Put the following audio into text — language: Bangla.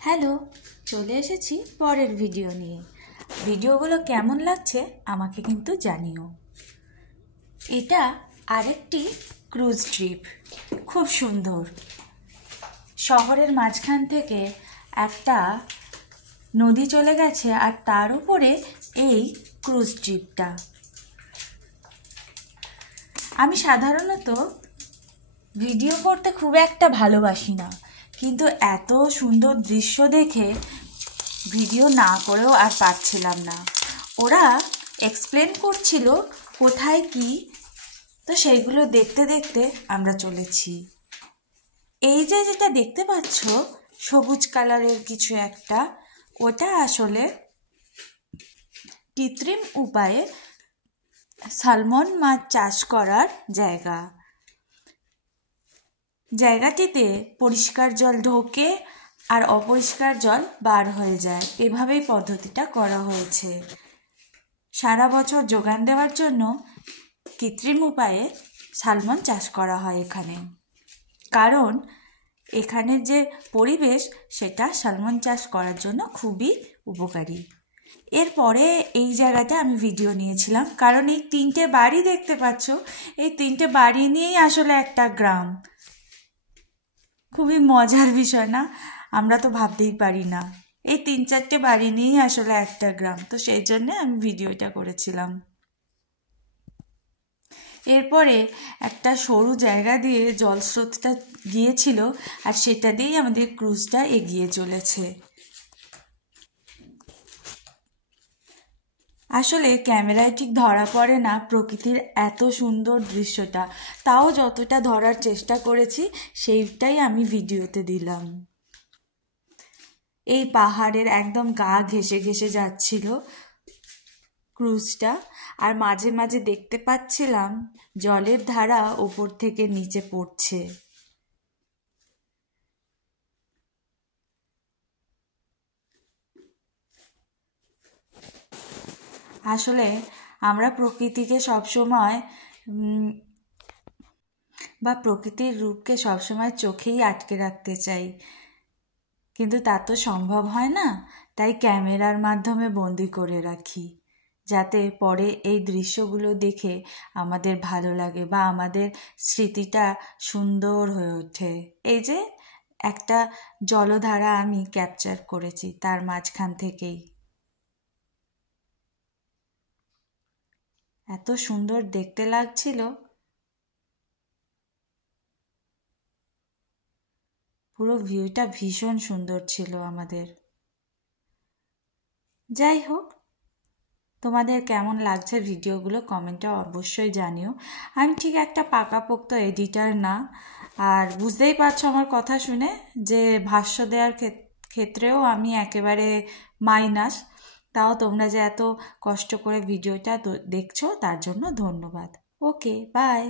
হ্যালো, চলে এসেছি পরের ভিডিও নিয়ে। ভিডিওগুলো কেমন লাগছে আমাকে কিন্তু জানিও। এটা আরেকটি ক্রুজ ট্রিপ, খুব সুন্দর। শহরের মাঝখান থেকে একটা নদী চলে গেছে আর তার উপরে এই ক্রুজ ট্রিপটা। আমি সাধারণত ভিডিও করতে খুব একটা ভালোবাসি না, কিন্তু এত সুন্দর দৃশ্য দেখে ভিডিও না করেও আর পারছিলাম না। ওরা এক্সপ্লেন করছিল কোথায় কি, তো সেইগুলো দেখতে দেখতে আমরা চলেছি। এই যে যেটা দেখতে পাচ্ছ সবুজ কালারের কিছু একটা, ওটা আসলে কৃত্রিম উপায়ে সালমন মাছ চাষ করার জায়গা। জায়গাটিতে পরিষ্কার জল ঢোকে আর অপরিষ্কার জল বার হয়ে যায়, এভাবেই পদ্ধতিটা করা হয়েছে। সারা বছর যোগান দেওয়ার জন্য কৃত্রিম উপায়ে সালমন চাষ করা হয় এখানে, কারণ এখানের যে পরিবেশ সেটা সালমন চাষ করার জন্য খুবই উপকারী। এরপরে এই জায়গাটা আমি ভিডিও নিয়েছিলাম, কারণ এই 3টে বাড়ি দেখতে পাচ্ছ, এই 3টে বাড়ি নিয়েই আসলে একটা গ্রাম। খুবই মজার বিষয় না? আমরা তো ভাবতেই পারি না এই 3-4টে বাড়ি নিয়েই আসলে একটা গ্রাম। তো সেই জন্যে আমি ভিডিওটা করেছিলাম। এরপরে একটা সরু জায়গা দিয়ে জলস্রোতটা গিয়েছিল আর সেটা দিয়েই আমাদের ক্রুজটা এগিয়ে চলেছে। আসলে ক্যামেরায় ঠিক ধরা পড়ে না প্রকৃতির এত সুন্দর দৃশ্যটা, তাও যতটা ধরার চেষ্টা করেছি সেইটাই আমি ভিডিওতে দিলাম। এই পাহাড়ের একদম গা ঘেঁষে ঘেঁষে যাচ্ছিল ক্রুজটা, আর মাঝে মাঝে দেখতে পাচ্ছিলাম জলের ধারা ওপর থেকে নিচে পড়ছে। আসলে আমরা প্রকৃতিকে সবসময় প্রকৃতির রূপকে সবসময় চোখেই আটকে রাখতে চাই, কিন্তু তা তো সম্ভব হয় না। তাই ক্যামেরার মাধ্যমে বন্দি করে রাখি, যাতে পরে এই দৃশ্যগুলো দেখে আমাদের ভালো লাগে বা আমাদের স্মৃতিটা সুন্দর হয়ে ওঠে। এই যে একটা জলধারা আমি ক্যাপচার করেছি তার মাঝখান থেকেই, এত সুন্দর দেখতে লাগছিল। পুরো ভিউটা ভীষণ সুন্দর ছিল আমাদের। যাই হোক, তোমাদের কেমন লাগছে ভিডিওগুলো কমেন্টে অবশ্যই জানিও। আমি ঠিক একটা পাকাপোক্ত এডিটার না, আর বুঝতেই পারছো আমার কথা শুনে যে ভাষ্য দেওয়ার ক্ষেত্রেও আমি একেবারে মাইনাস। তাও তোমরা যে এত কষ্ট করে ভিডিওটা দেখছো তার জন্য ধন্যবাদ। ওকে, বাই।